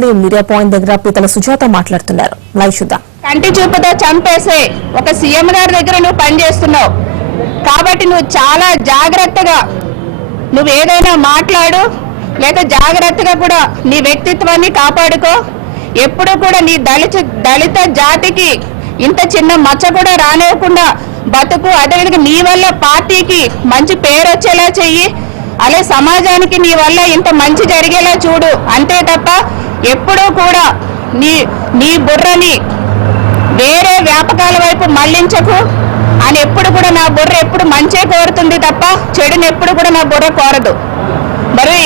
Assembly media point దగ్గర పీతల సుజాత మాట్లాడుతున్నారు. లైవ్ చూద్దాం. కంటి చూపుతో చంపేసే ఒక సీఎం గారి దగ్గర నువ్వు పనిచేస్తున్నావు కాబట్టి నువ్వు చాలా జాగ్రత్తగా నువ్వు ఏదైనా మాట్లాడు, లేదా జాగ్రత్తగా కూడా నీ వ్యక్తిత్వాన్ని కాపాడుకో. ఎప్పుడు కూడా నీ దళిత జాతికి ఇంత చిన్న మచ్చ కూడా రానివ్వకుండా బతుకు. అదేవిధంగా నీ వల్ల పార్టీకి మంచి పేరు వచ్చేలా చెయ్యి, అలాగే సమాజానికి నీ వల్ల ఇంత మంచి జరిగేలా చూడు. అంతే తప్ప ఎప్పుడూ కూడా నీ బుర్రని వేరే వ్యాపకాల వైపు మళ్లించకు అని ఎప్పుడు కూడా నా బుర్ర ఎప్పుడు మంచే కోరుతుంది తప్ప చెడుని ఎప్పుడు కూడా నా బుర్ర కోరదు. మరి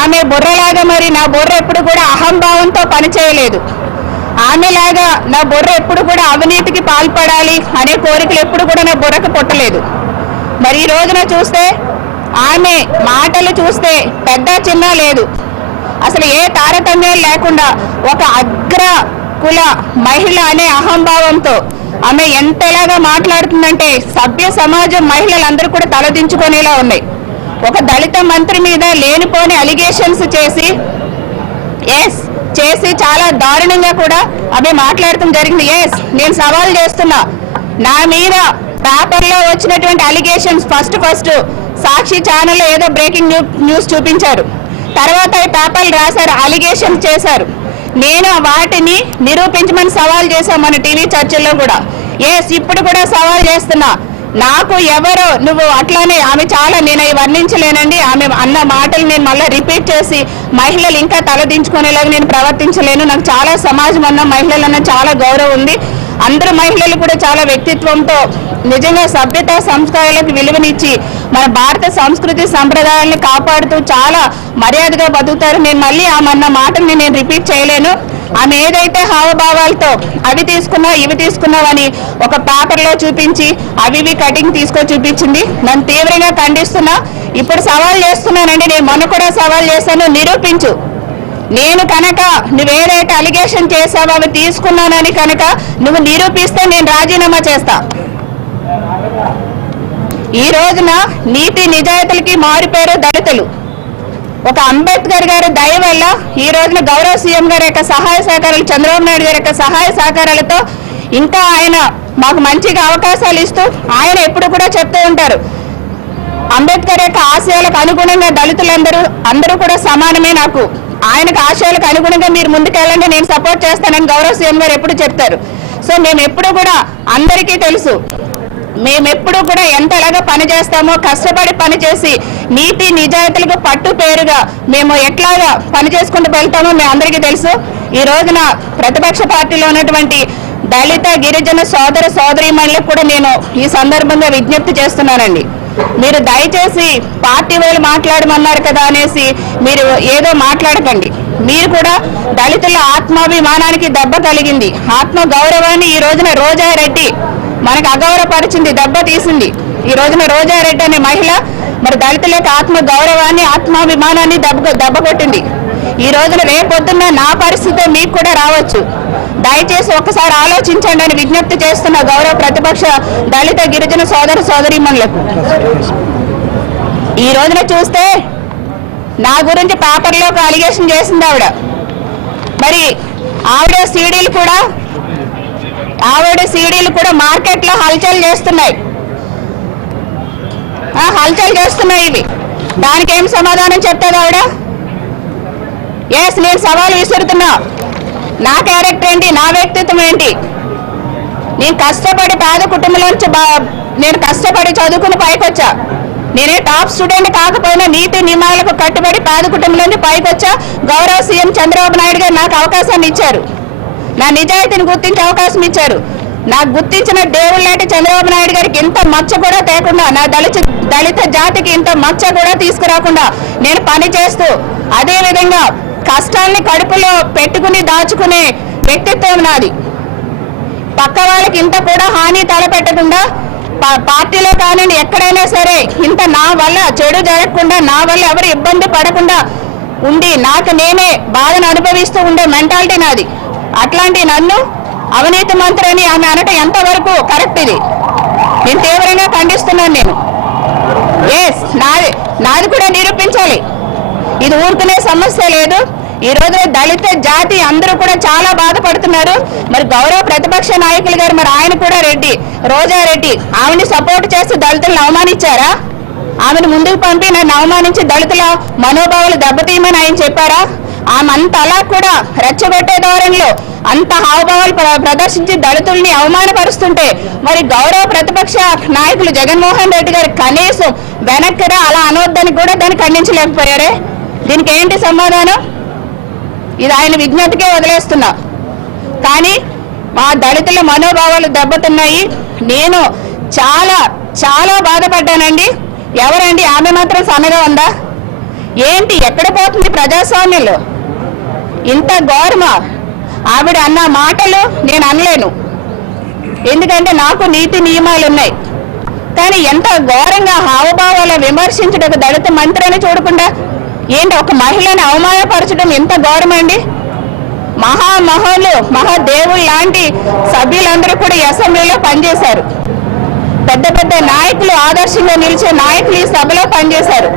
ఆమె బుర్రలాగా మరి నా బుర్ర ఎప్పుడు కూడా అహంభావంతో పనిచేయలేదు. ఆమెలాగా నా బుర్ర ఎప్పుడు కూడా అవినీతికి పాల్పడాలి అనే కోరికలు ఎప్పుడు కూడా నా బుర్రకు పుట్టలేదు. మరి ఈ రోజున చూస్తే ఆమె మాటలు చూస్తే పెద్ద చిన్న లేదు, అసలు ఏ తారతమ్యం లేకుండా ఒక అగ్ర కుల మహిళ అనే అహంభావంతో ఆమె ఎంతలాగా మాట్లాడుతుందంటే సభ్య సమాజం మహిళలందరూ కూడా తలదించుకునేలా ఉన్నాయి. ఒక దళిత మంత్రి మీద లేనిపోని అలిగేషన్స్ చేసి చాలా దారుణంగా కూడా ఆమె మాట్లాడటం జరిగింది. నేను సవాల్ చేస్తున్నా, నా మీద పేపర్లో వచ్చినటువంటి అలిగేషన్స్ ఫస్ట్ సాక్షి ఛానల్లో ఏదో బ్రేకింగ్ న్యూస్ చూపించారు, తర్వాత పేపర్లు రాశారు, అలిగేషన్ చేశారు. నేను వాటిని నిరూపించమని సవాల్ చేశాను మన టీవీ చర్చల్లో కూడా. ఇప్పుడు కూడా సవాల్ చేస్తున్నా, నాకు ఎవరో నువ్వు అట్లానే ఆమె చాలా నేను అవి వర్ణించలేనండి. ఆమె అన్న మాటలు నేను మళ్ళీ రిపీట్ చేసి మహిళలు ఇంకా తలదించుకునేలాగా నేను ప్రవర్తించలేను. నాకు చాలా సమాజం అన్న మహిళలన్న చాలా గౌరవం ఉంది. అందరు మహిళలు కూడా చాలా వ్యక్తిత్వంతో నిజంగా సభ్యత సంస్కారాలకు విలువనిచ్చి మన భారత సంస్కృతి సంప్రదాయాలను కాపాడుతూ చాలా మర్యాదగా బతుకుతారు. నేను మళ్ళీ ఆమె అన్న మాటల్ని నేను రిపీట్ చేయలేను. ఆమె ఏదైతే హావభావాలతో అవి తీసుకున్నావు ఇవి తీసుకున్నావని ఒక పేపర్లో చూపించి అవి కటింగ్ తీసుకొని చూపించింది. నన్ను తీవ్రంగా ఖండిస్తున్నా. ఇప్పుడు సవాల్ చేస్తున్నానండి, నేను మొన్న కూడా సవాల్ చేశాను, నిరూపించు. నేను కనుక నువ్వేదైతే అలిగేషన్ చేసావో అవి తీసుకున్నానని కనుక నువ్వు నిరూపిస్తే నేను రాజీనామా చేస్తా. ఈ రోజున నీతి నిజాయితీలకి మారిపోయారు దళితులు. ఒక అంబేద్కర్ గారి దయ వల్ల ఈ రోజున గౌరవ సీఎం గారి యొక్క సహాయ సహకారాలు, చంద్రబాబు నాయుడు గారి యొక్క సహాయ సహకారాలతో ఇంకా ఆయన మాకు మంచిగా అవకాశాలు ఇస్తూ ఆయన ఎప్పుడు కూడా చెప్తూ ఉంటారు, అంబేద్కర్ యొక్క ఆశయాలకు అనుగుణంగా అందరూ కూడా సమానమే. నాకు ఆయనకు ఆశయాలకు అనుగుణంగా మీరు ముందుకెళ్ళండి, నేను సపోర్ట్ చేస్తానని గౌరవ సీఎం గారు ఎప్పుడు చెప్తారు. సో మేము ఎప్పుడు కూడా అందరికీ తెలుసు, మేమెప్పుడు కూడా ఎంతలాగా పనిచేస్తామో, కష్టపడి పనిచేసి నీతి నిజాయితీలకు పట్టు పేరుగా మేము ఎట్లాగా పని చేసుకుంటూ వెళ్తామో మేము అందరికీ తెలుసు. ఈ రోజున ప్రతిపక్ష పార్టీలో ఉన్నటువంటి దళిత గిరిజన సోదరీమణులకు కూడా నేను ఈ సందర్భంగా విజ్ఞప్తి చేస్తున్నానండి. మీరు దయచేసి పార్టీ వాళ్ళు మాట్లాడమన్నారు కదా అనేసి మీరు ఏదో మాట్లాడకండి. మీరు కూడా దళితుల ఆత్మాభిమానానికి దెబ్బ కలిగింది, ఆత్మ గౌరవాన్ని ఈ రోజున రోజారెడ్డి మనకు అగౌరవపరిచింది, దెబ్బ తీసింది. ఈ రోజున రోజారెడ్డి అనే మహిళ మరి దళితుల యొక్క ఆత్మ గౌరవాన్ని ఆత్మాభిమానాన్ని దెబ్బ కొట్టింది. ఈ రోజున రేపొద్దున్న నా పరిస్థితి మీకు కూడా రావచ్చు. దయచేసి ఒక్కసారి ఆలోచించండి అని విజ్ఞప్తి చేస్తున్న గౌరవ ప్రతిపక్ష దళిత గిరిజన సోదరీమణులకు. ఈ రోజున చూస్తే నా గురించి పేపర్లో ఒక అలిగేషన్ చేసింది ఆవిడ. మరి ఆవిడ సీడీలు కూడా మార్కెట్లో హల్చల్ చేస్తున్నాయి ఇవి. దానికి ఏం సమాధానం చెప్తుంది ఆవిడ? నేను సవాల్ విసురుతున్నా. నా క్యారెక్టర్ ఏంటి, నా వ్యక్తిత్వం ఏంటి? నేను కష్టపడి పేద కుటుంబంలోంచి నేను కష్టపడి చదువుకుని పైకొచ్చా. నేనే టాప్ స్టూడెంట్ కాకపోయినా నీతి నియమాలకు కట్టుబడి పేద కుటుంబంలోంచి పైకొచ్చా. గౌరవ సీఎం చంద్రబాబు నాయుడు గారు నాకు అవకాశాన్ని ఇచ్చారు, నా నిజాయితీని గుర్తించే అవకాశం ఇచ్చారు. నాకు గుర్తించిన దేవుళ్ళ లాంటి చంద్రబాబు నాయుడు గారికి ఇంత మచ్చ కూడా తేకుండా, నా దళిత జాతికి ఇంత మచ్చ కూడా తీసుకురాకుండా నేను పని చేస్తూ, అదేవిధంగా కష్టాల్ని కడుపులో పెట్టుకుని దాచుకునే వ్యక్తిత్వం నాది. పక్క వాళ్ళకి ఇంత కూడా హాని తలపెట్టకుండా పార్టీలో కానీ ఎక్కడైనా సరే ఇంత నా వల్ల చెడు జరగకుండా, నా వల్ల ఎవరు ఇబ్బంది పడకుండా ఉండి నాకు నేనే బాధను అనుభవిస్తూ ఉండే మెంటాలిటీ నాది. అట్లాంటి నన్ను అవినీతి మంత్రి అని ఆమె అనటం ఎంతవరకు కరెక్ట్? ఇది నేను తీవ్రంగా ఖండిస్తున్నాను. నాది కూడా నిరూపించాలి. ఇది ఊరుకునే సమస్య లేదు. ఈ రోజు దళిత జాతి అందరూ కూడా చాలా బాధపడుతున్నారు. మరి గౌరవ ప్రతిపక్ష నాయకులు గారు మరి ఆయన కూడా రెడ్డి, రోజారెడ్డి, ఆమెని సపోర్ట్ చేస్తూ దళితులను అవమానించారా? ఆమెను ముందుకు పంపి నన్ను అవమానించి దళితుల మనోభావాలు దెబ్బతీయమని ఆయన చెప్పారా? ఆమె అంత అలా కూడా రెచ్చగొట్టే ధోరణిలో అంత హావభావాలు ప్రదర్శించి దళితుల్ని అవమానపరుస్తుంటే మరి గౌరవ ప్రతిపక్ష నాయకులు జగన్మోహన్ రెడ్డి గారు కనీసం వెనక్కిరా అలా అనవద్దని కూడా దాన్ని ఖండించలేకపోయారే. దీనికి ఏంటి సమాధానం? ఇది ఆయన విజ్ఞతకే వదిలేస్తున్నా. కానీ మా దళితుల మనోభావాలు దెబ్బతిన్నాయి. నేను చాలా చాలా బాధపడ్డానండి. ఎవరండి ఆమె మాత్రం సన్నగా ఉందా? ఏంటి ఎక్కడ పోతుంది ప్రజాస్వామ్యంలో? ఇంత ఘోరమా? ఆవిడ అన్న మాటలు నేను అనలేను, ఎందుకంటే నాకు నీతి నియమాలు ఉన్నాయి. కానీ ఎంత ఘోరంగా హావభావాల విమర్శించడం దళిత మంత్రి అని చూడకుండా ఏంటి ఒక మహిళని అవమానపరచడం ఎంత ఘోరమండి? మహామహులు మహాదేవులు లాంటి సభ్యులందరూ కూడా ఈ అసెంబ్లీలో పనిచేశారు. పెద్ద పెద్ద నాయకులు, ఆదర్శంగా నిలిచే నాయకులు ఈ సభలో పనిచేశారు.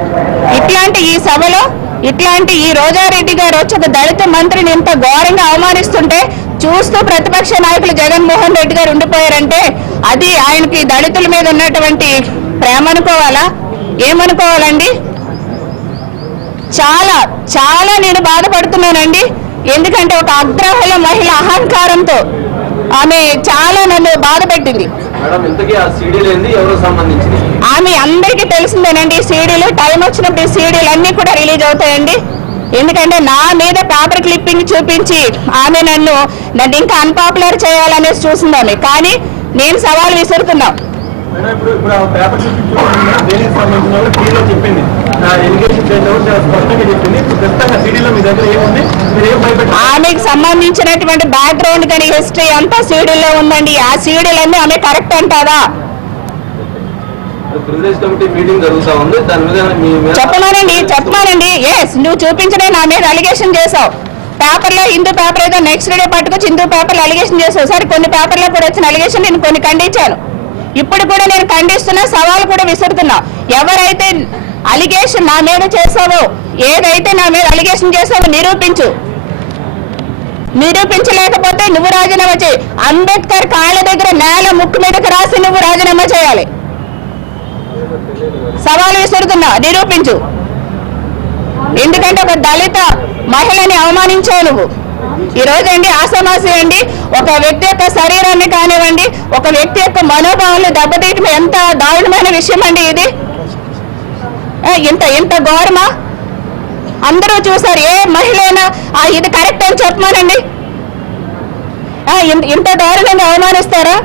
ఇట్లాంటి ఈ సభలో ఇట్లాంటి ఈ రోజారెడ్డి గారు వచ్చి ఒక దళిత మంత్రిని ఇంత ఘోరంగా అవమానిస్తుంటే చూస్తూ ప్రతిపక్ష నాయకులు జగన్మోహన్ రెడ్డి గారు ఉండిపోయారంటే అది ఆయనకి దళితుల మీద ఉన్నటువంటి ప్రేమ అనుకోవాలా, ఏమనుకోవాలండి? చాలా చాలా నేను బాధపడుతున్నానండి. ఎందుకంటే ఒక అగ్రహుల మహిళ అహంకారంతో ఆమె చాలా నన్ను బాధ పెట్టింది. ఆమె అందరికీ తెలిసిందేనండి. సీడీలు టైం వచ్చినప్పుడు ఈ సీడీలు అన్ని కూడా రిలీజ్ అవుతాయండి. ఎందుకంటే నా మీద పేపర్ క్లిప్పింగ్ చూపించి ఆమె నన్ను ఇంకా అన్పాపులర్ చేయాలనేసి చూసిందామె. కానీ నేను సవాల్ విసురుతున్నా. ఆమెకు సంబంధించినటువంటి బ్యాక్గ్రౌండ్ కానీ హిస్టరీ అంతా సీడీల్లో ఉందండి. ఆ సీడీలన్నీ ఆమె కరెక్ట్ అంటారా? చెప్పమానండి. ఎస్, నువ్వు చూపించడే నా మీద అలిగేషన్ చేసావు. పేపర్లో హిందూ పేపర్ ఏదో నెక్స్ట్ డే పట్టుకొచ్చి హిందూ పేపర్లో అలిగేషన్ చేసావు. సరే, కొన్ని పేపర్లో కూడా వచ్చిన అలిగేషన్ నేను కొన్ని ఖండించాను. ఇప్పుడు కూడా నేను ఖండిస్తున్నా, సవాల్ కూడా విసురుతున్నా. ఎవరైతే అలిగేషన్ నా మీద చేసావో, ఏదైతే నా మీద అలిగేషన్ చేసావో నిరూపించు. నిరూపించలేకపోతే నువ్వు రాజీనామా చేయి. అంబేద్కర్ కాళ్ళ దగ్గర నేల ముక్కు మీదకి రాసి నువ్వు రాజీనామా చేయాలి. సవాల్ విసురుతున్నా, నిరూపించు. ఎందుకంటే ఒక దళిత మహిళని అవమానించావు నువ్వు. ఈ రోజు అండి ఆసామాసి అండి ఒక వ్యక్తి యొక్క శరీరాన్ని కానివ్వండి, ఒక వ్యక్తి యొక్క మనోభావాలను దెబ్బతీయటం ఎంత దారుణమైన విషయం అండి ఇది. ఇంత ఘోరమా? అందరూ చూసారు. ఏ మహిళ అయినా ఇది కరెక్ట్ అని చెప్పమానండి. ఇంత దారుణంగా అవమానిస్తారా?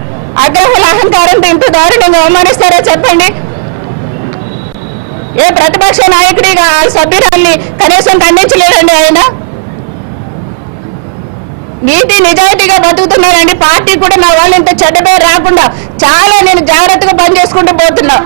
అగ్రహుల అహంకారంతో ఇంత దారుణంగా అవమానిస్తారా చెప్పండి? ఏ ప్రతిపక్ష నాయకుడిగా ఆ సభ్యురాల్ని కనీసం ఖండించలేదండి ఆయన. నీతి నిజాయితీగా బతుకుతున్నానండి. పార్టీ కూడా నా వాళ్ళు ఇంత చెడ్డ పేరు రాకుండా చాలా నేను జాగ్రత్తగా పనిచేసుకుంటూ పోతున్నా.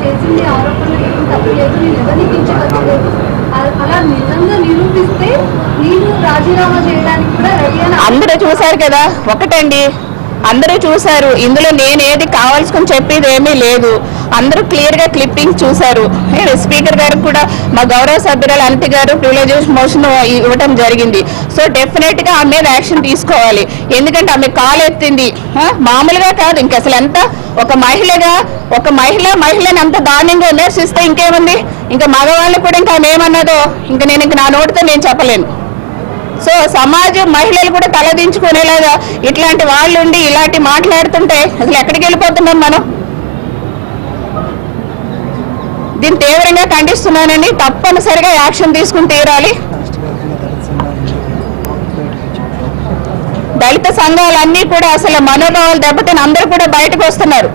చేసింది ఆరోపణలు ఏం తప్పలేదు, నేను ఎవరిని కించలేదు. అలా నిజంగా నిరూపిస్తే నేను రాజీనామా చేయడానికి కూడా రెడీ అని అందరూ చూశారు కదా. ఒకటండి, అందరూ చూశారు. ఇందులో నేను ఏది కావాల్సుకుని చెప్పేది ఏమీ లేదు. అందరూ క్లియర్ గా క్లిప్పింగ్ చూశారు. స్పీకర్ గారికి కూడా మా గౌరవ సభ్యురాలు అనిత గారు ప్రివిలేజ్ మోషన్ ఇవ్వటం జరిగింది. సో డెఫినెట్ గా ఆమె మీద యాక్షన్ తీసుకోవాలి. ఎందుకంటే ఆమె కాలు ఎత్తింది మామూలుగా కాదు. ఇంక అసలు ఎంత ఒక మహిళని అంత దారుణంగా విమర్శిస్తే ఇంకేముంది? ఇంకా మగవాళ్ళు కూడా ఇంకా ఆమె ఏమన్నదో నేను నా నోటితో నేను చెప్పలేను. సో సమాజం మహిళలు కూడా తలదించుకునేలాగా ఇట్లాంటి వాళ్ళు ఉండి ఇలాంటి మాట్లాడుతుంటే అసలు ఎక్కడికి వెళ్ళిపోతున్నాం మనం? దీన్ని తీవ్రంగా ఖండిస్తున్నానని, తప్పనిసరిగా యాక్షన్ తీసుకుని తీరాలి. దళిత సంఘాలన్నీ కూడా అసలు మనోభావాలు దెబ్బతిని అందరూ కూడా బయటకు వస్తున్నారు.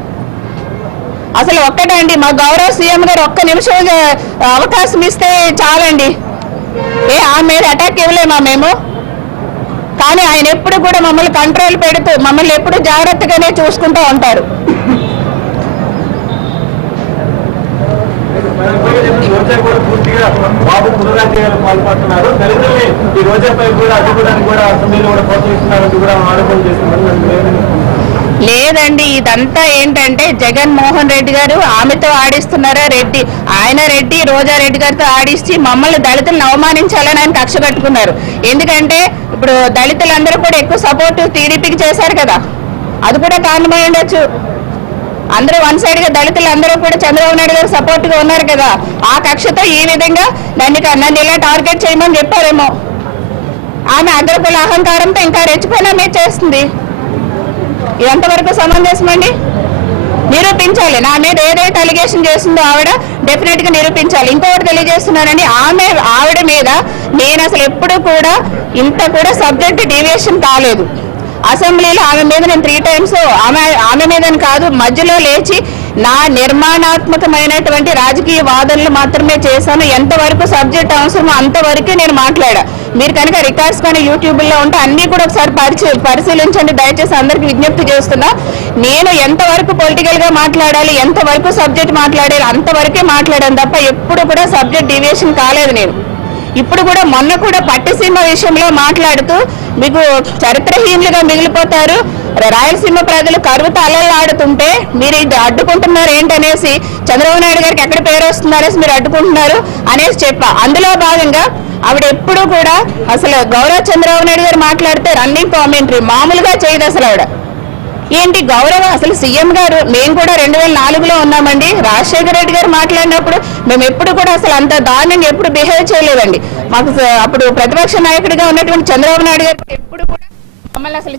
అసలు ఒక్కటండి, మా గౌరవ సీఎం గారు ఒక్క నిమిషం అవకాశం ఇస్తే చాలండి. ఆమె మీద అటాక్ ఇవ్వలేమా మేము? కానీ ఆయన ఎప్పుడు కూడా మమ్మల్ని కంట్రోల్ పెడుతూ మమ్మల్ని ఎప్పుడు జాగ్రత్తగానే చూసుకుంటూ ఉంటారు. రోజా కూడా పూర్తిగా బాబు పునరాజీవాలు పాల్పడుతున్నారు. దళితుల్ని ఈ రోజాపై కూడా అడ్డుకోవడానికి కూడా అసెంబ్లీలో కూడా ప్రోత్సహిస్తున్నారంటూ కూడా ఆరోపణలు చేస్తున్నారు. లేదండి, ఇదంతా ఏంటంటే జగన్మోహన్ రెడ్డి గారు ఆమెతో ఆడిస్తున్నారా రెడ్డి, ఆయన రెడ్డి రోజారెడ్డి గారితో ఆడిస్తే మమ్మల్ని దళితులను అవమానించాలని ఆయన కక్ష కట్టుకున్నారు. ఎందుకంటే ఇప్పుడు దళితులందరూ కూడా ఎక్కువ సపోర్ట్ టీడీపీకి చేశారు కదా, అది కూడా కారణమై ఉండొచ్చు. అందరూ వన్ సైడ్ గా దళితులు అందరూ కూడా చంద్రబాబు నాయుడు గారు సపోర్ట్ గా ఉన్నారు కదా, ఆ కక్షతో ఈ విధంగా నన్ను ఇలా టార్గెట్ చేయమని చెప్పారేమో. ఆమె అగ్రకుల అహంకారంతో ఇంకా రెచ్చిపోయినా మీరు చేస్తుంది. ఎంతవరకు సమంజసం అండి? నిరూపించాలి. నా మీద ఏదైతే అలిగేషన్ చేస్తుందో ఆవిడ డెఫినెట్ గా నిరూపించాలి. ఇంకొకటి తెలియజేస్తున్నానండి, ఆవిడ మీద నేను అసలు ఎప్పుడు కూడా ఇంత కూడా సబ్జెక్ట్ డీవియేషన్ కాలేదు. అసెంబ్లీలో ఆమె మీద నేను 3 times ఆమె మీదని కాదు మధ్యలో లేచి నా నిర్మాణాత్మకమైనటువంటి రాజకీయ వాదనలు మాత్రమే చేశాను. ఎంతవరకు సబ్జెక్ట్ అవసరమో అంతవరకే నేను మాట్లాడా. మీరు కనుక రికార్డ్స్ కానీ యూట్యూబ్లో ఉంటే అన్ని కూడా ఒకసారి పరిశీలించండి దయచేసి, అందరికి విజ్ఞప్తి చేస్తున్నా. నేను ఎంతవరకు పొలిటికల్ గా మాట్లాడాలి, ఎంతవరకు సబ్జెక్ట్ మాట్లాడాలి అంతవరకే మాట్లాడాను తప్ప ఎప్పుడు కూడా సబ్జెక్ట్ డీవియేషన్ కాలేదు నేను. ఇప్పుడు కూడా మొన్న కూడా పట్టిసీమ విషయంలో మాట్లాడుతూ మీకు చరిత్రహీనులుగా మిగిలిపోతారు, రాయలసీమ ప్రజలు కరువుతో అల్లలాడుతుంటే మీరు ఇది అడ్డుకుంటున్నారు ఏంటనేసి, చంద్రబాబు నాయుడు గారికి ఎక్కడ పేరు వస్తుందనేసి మీరు అడ్డుకుంటున్నారు అనేసి చెప్పా. అందులో భాగంగా ఆవిడ ఎప్పుడు కూడా అసలు గౌరవ చంద్రబాబు నాయుడు గారు మాట్లాడితే రన్నింగ్ కామెంటరీ మామూలుగా చేయదు అసలు ఆవిడ. ఏంటి గౌరవ అసలు సీఎం గారు, మేము కూడా 2004లో ఉన్నామండి. రాజశేఖర రెడ్డి గారు మాట్లాడినప్పుడు మేము ఎప్పుడు కూడా అసలు అంత దారుణంగా ఎప్పుడు బిహేవ్ చేయలేదండి. మాకు అప్పుడు ప్రతిపక్ష నాయకుడిగా ఉన్నటువంటి చంద్రబాబు నాయుడు గారు ఎప్పుడు కూడా మమ్మల్ని అసలు